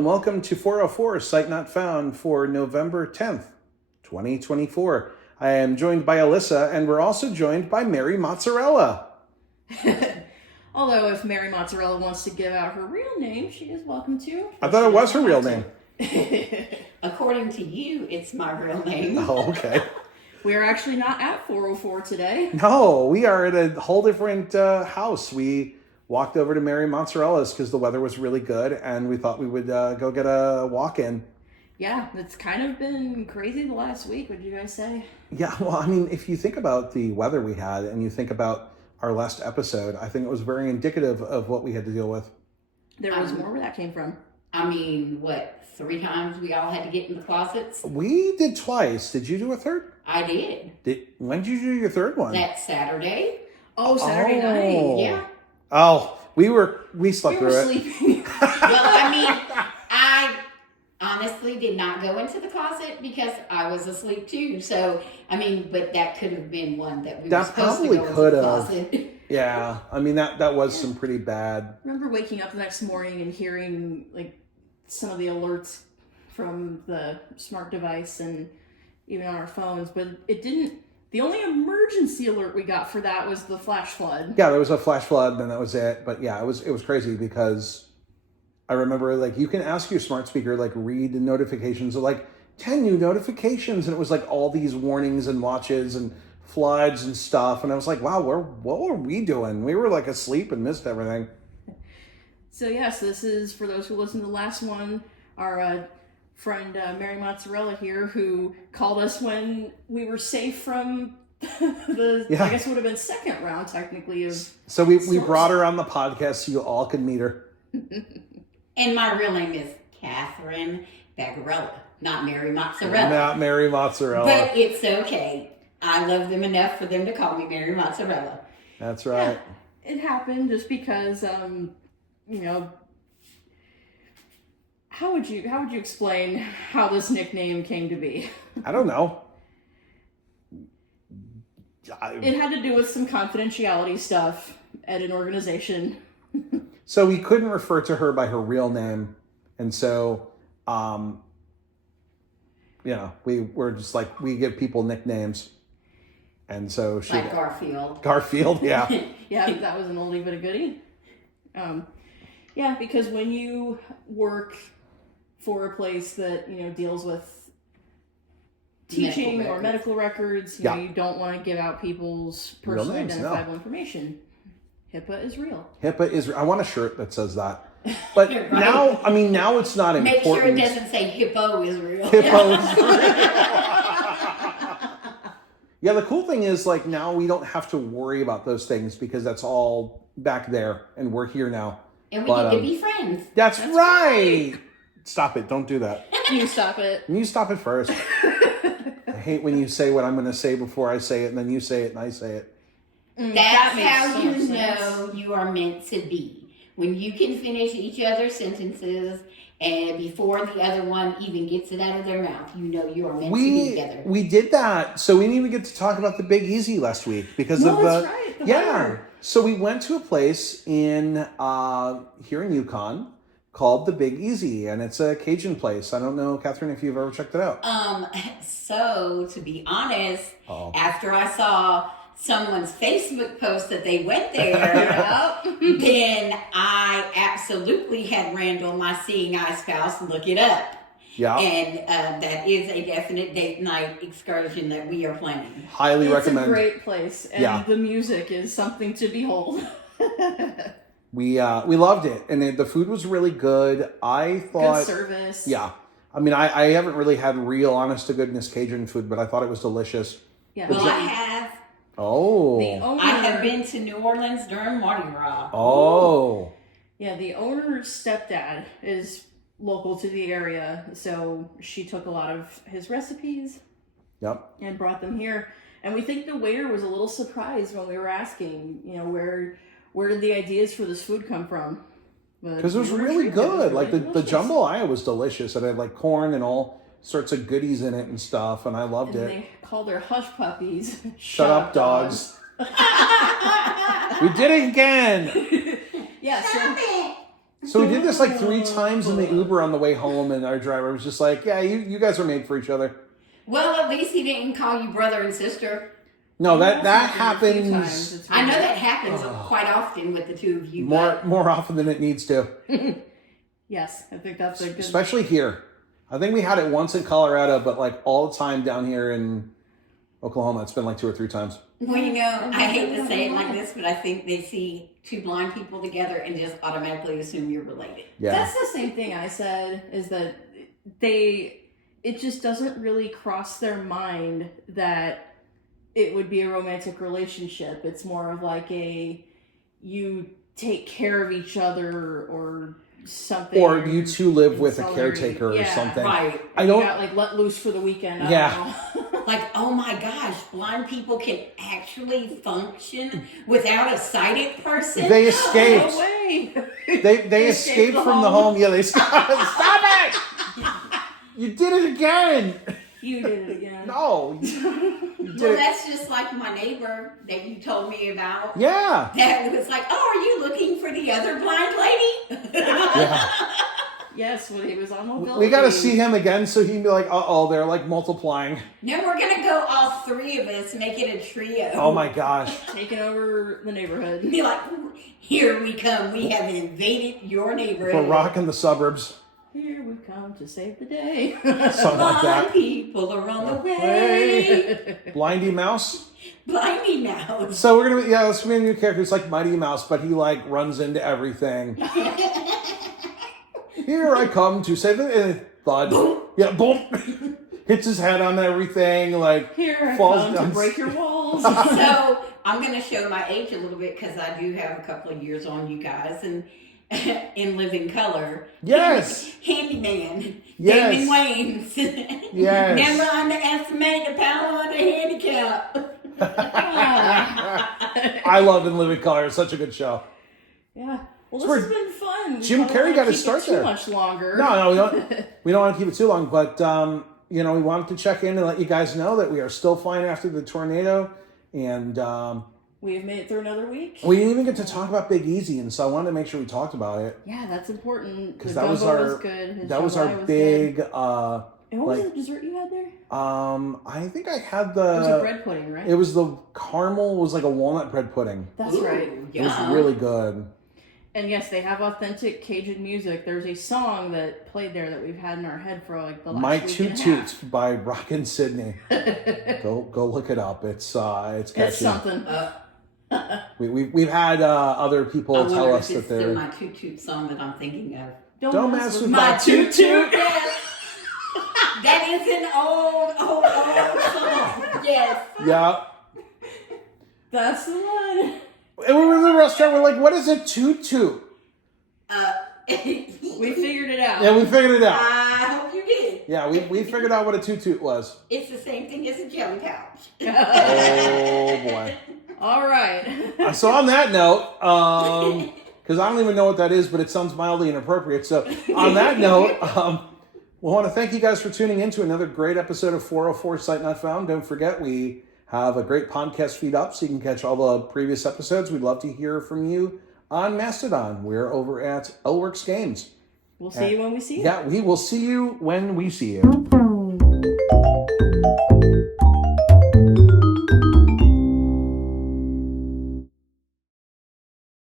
and welcome to 404 Sight Not Found for November 10th, 2024. I am joined by Alyssa, and we're also joined by Mary Mozzarella. Although if Mary Mozzarella wants to give out her real name, she is welcome to. I thought it was her real name. According to you, it's my real name. Oh, okay. We are actually not at 404 today. No, we are at a whole different house. We walked over to Mary Mozzarella's because the weather was really good, and we thought we would go get a walk-in. Yeah, it's kind of been crazy the last week, would you guys say? Yeah, well, I mean, if you think about the weather we had and you think about our last episode, I think it was very indicative of what we had to deal with. There was more where that came from. I mean, 3 times we all had to get in the closets? We did twice. Did you do a third? I did. When did you do your third one? That Saturday. Oh, Saturday night. Yeah. Oh, we slept through it. Sleeping. Well, I mean, I honestly did not go into the closet because I was asleep too. So, I mean, but that could have been one that we were supposed to go into the closet. Yeah, I mean, that was some pretty bad. I remember waking up the next morning and hearing some of the alerts from the smart device and even on our phones, but it didn't. The only emergency alert we got for that was the flash flood. Yeah, there was a flash flood, and that was it. But yeah, it was crazy because I remember you can ask your smart speaker read the notifications of 10 new notifications, and it was all these warnings and watches and floods and stuff, and I was like, wow, what were we doing? We were asleep and missed everything. So yes, this is, for those who listened to the last one, our friend Mary Mozzarella here, who called us when we were safe from I guess it would have been second round technically of. So we brought her on the podcast so you all could meet her. And my real name is Catherine Bagarella, not Mary Mozzarella. Not Mary Mozzarella. But it's okay. I love them enough for them to call me Mary Mozzarella. That's right. Yeah, it happened just because How would you explain how this nickname came to be? I don't know. It had to do with some confidentiality stuff at an organization. So we couldn't refer to her by her real name, and so we were just we give people nicknames, and so she Garfield. Garfield, yeah. Yeah, that was an oldie but a goodie. Yeah, because when you work for a place that deals with teaching or medical records, you don't want to give out people's personally identifiable information. HIPAA is real. HIPAA is. I want a shirt that says that. But right. now it's not important. Make sure it doesn't say hippo is real. Hippo is real. Yeah, the cool thing is now we don't have to worry about those things because that's all back there, and we're here now. And we get to be friends. That's right. Stop it. Don't do that. You stop it. You stop it first. I hate when you say what I'm going to say before I say it, and then you say it and I say it. That's how you know you are meant to be. When you can finish each other's sentences and before the other one even gets it out of their mouth, you know you are meant to be together. We did that. So we didn't even get to talk about the Big Easy last week because of the... That's right. The weather. So we went to a place in here in Yukon called the Big Easy, and it's a Cajun place. I don't know, Catherine, if you've ever checked it out. So to be honest, after I saw someone's Facebook post that they went there, then I absolutely had Randall, my seeing eye spouse, look it up. Yeah. And that is a definite date night excursion that we are planning. Highly recommend. It's a great place, and the music is something to behold. We loved it, and the food was really good. I thought good service. Yeah, I mean, I haven't really had real, honest to goodness Cajun food, but I thought it was delicious. Yeah, well, I have. Oh, I have been to New Orleans during Mardi Gras. Oh, yeah. The owner's stepdad is local to the area, so she took a lot of his recipes. Yep. And brought them here, and we think the waiter was a little surprised when we were asking, where did the ideas for this food come from? Because it was really good. The jambalaya was delicious. It had corn and all sorts of goodies in it and stuff, and I loved it. They called their hush puppies. Shut up, dogs. We did it again. Yeah. So we did this like 3 times in the Uber on the way home, and our driver was just like, yeah, you guys are made for each other. Well, at least he didn't call you brother and sister. No, that A few happens times. I know that happens quite often with the two of you. more often than it needs to. Yes, I think that's a good... Especially here. I think we had it once in Colorado, but like all the time down here in Oklahoma, it's been like 2 or 3 times. Well, you know, I hate to say it like this, but I think they see 2 blind people together and just automatically assume you're related. Yeah. That's the same thing I said, is that it just doesn't really cross their mind that it would be a romantic relationship. It's more of like you take care of each other or something. Or you 2 live with a caretaker or something. Right. I don't... You got like let loose for the weekend. I Yeah. don't know. Like, oh my gosh, blind people can actually function without a sighted person? They escaped. No way. They escaped from the home. Yeah, they stop it! You did it again! You did it again. No. You did Well, it. that's just like my neighbor that you told me about. Yeah. That was like, oh, are you looking for the other blind lady? Yeah. Yes, when he was on mobility. We got to see him again so he can be like, uh-oh, they're like multiplying. Then we're going to go all 3 of us, make it a trio. Oh my gosh. Taking over the neighborhood. Be like, here we come. We have invaded your neighborhood. We're rocking the suburbs. Here we come to save the day. Something like Blind that. people are on the way. Blindy Mouse. Blindy Mouse. So we're going to be, yeah, this is going to be a new character. It's like Mighty Mouse, but he like runs into everything. Here I come to save it. Thud. Yeah, boom. Hits his head on everything. Like, Here I falls come down. to break your walls. So I'm going to show my age a little bit because I do have a couple of years on you guys. And in living color. Yes. Handyman. Yes. Damon Wayans. Yes. Never underestimate the power of the handicap. I love In Living Color. It's such a good show. Yeah. Well, So this has been fun. Jim Carrey got his start too there. much longer. No, we don't want to keep it too long, but we wanted to check in and let you guys know that we are still fine after the tornado, and We have made it through another week. we didn't even get to talk about Big Easy, and so I wanted to make sure we talked about it Yeah, that's important. because The that was gumbo our was good. His that was our jambalaya big. good. And what was like- the dessert you had there? It I think I had was a bread pudding, right? It was the caramel. It was like a walnut bread pudding. That's Ooh, right. It was yum. really good. And yes, they have authentic Cajun music. There's a song that played there that we've had in our head for like the last My week Toot and a Toots half. by Rockin' Sydney. Go look it up. It's catchy. It's something. We've had other people I tell wonder us if that it's they're my toot toot song that I'm thinking of. Don't mess with My my toot toot toot. Yes. That is an old song. Yes. Yeah. That's the one. And we were in the restaurant. We're like, what is a toot toot? We figured it out. Yeah, we figured it out. I hope you did. Yeah, we figured out what a toot toot was. It's the same thing as a jelly couch. Oh boy. All right. So on that note, because I don't even know what that is, but it sounds mildly inappropriate. So on that note, we want to thank you guys for tuning in to another great episode of 404 Sight Not Found. Don't forget, we have a great podcast feed up so you can catch all the previous episodes. We'd love to hear from you on Mastodon. We're over at Lworks Games. We'll see you when we see you. Yeah, we will see you when we see you.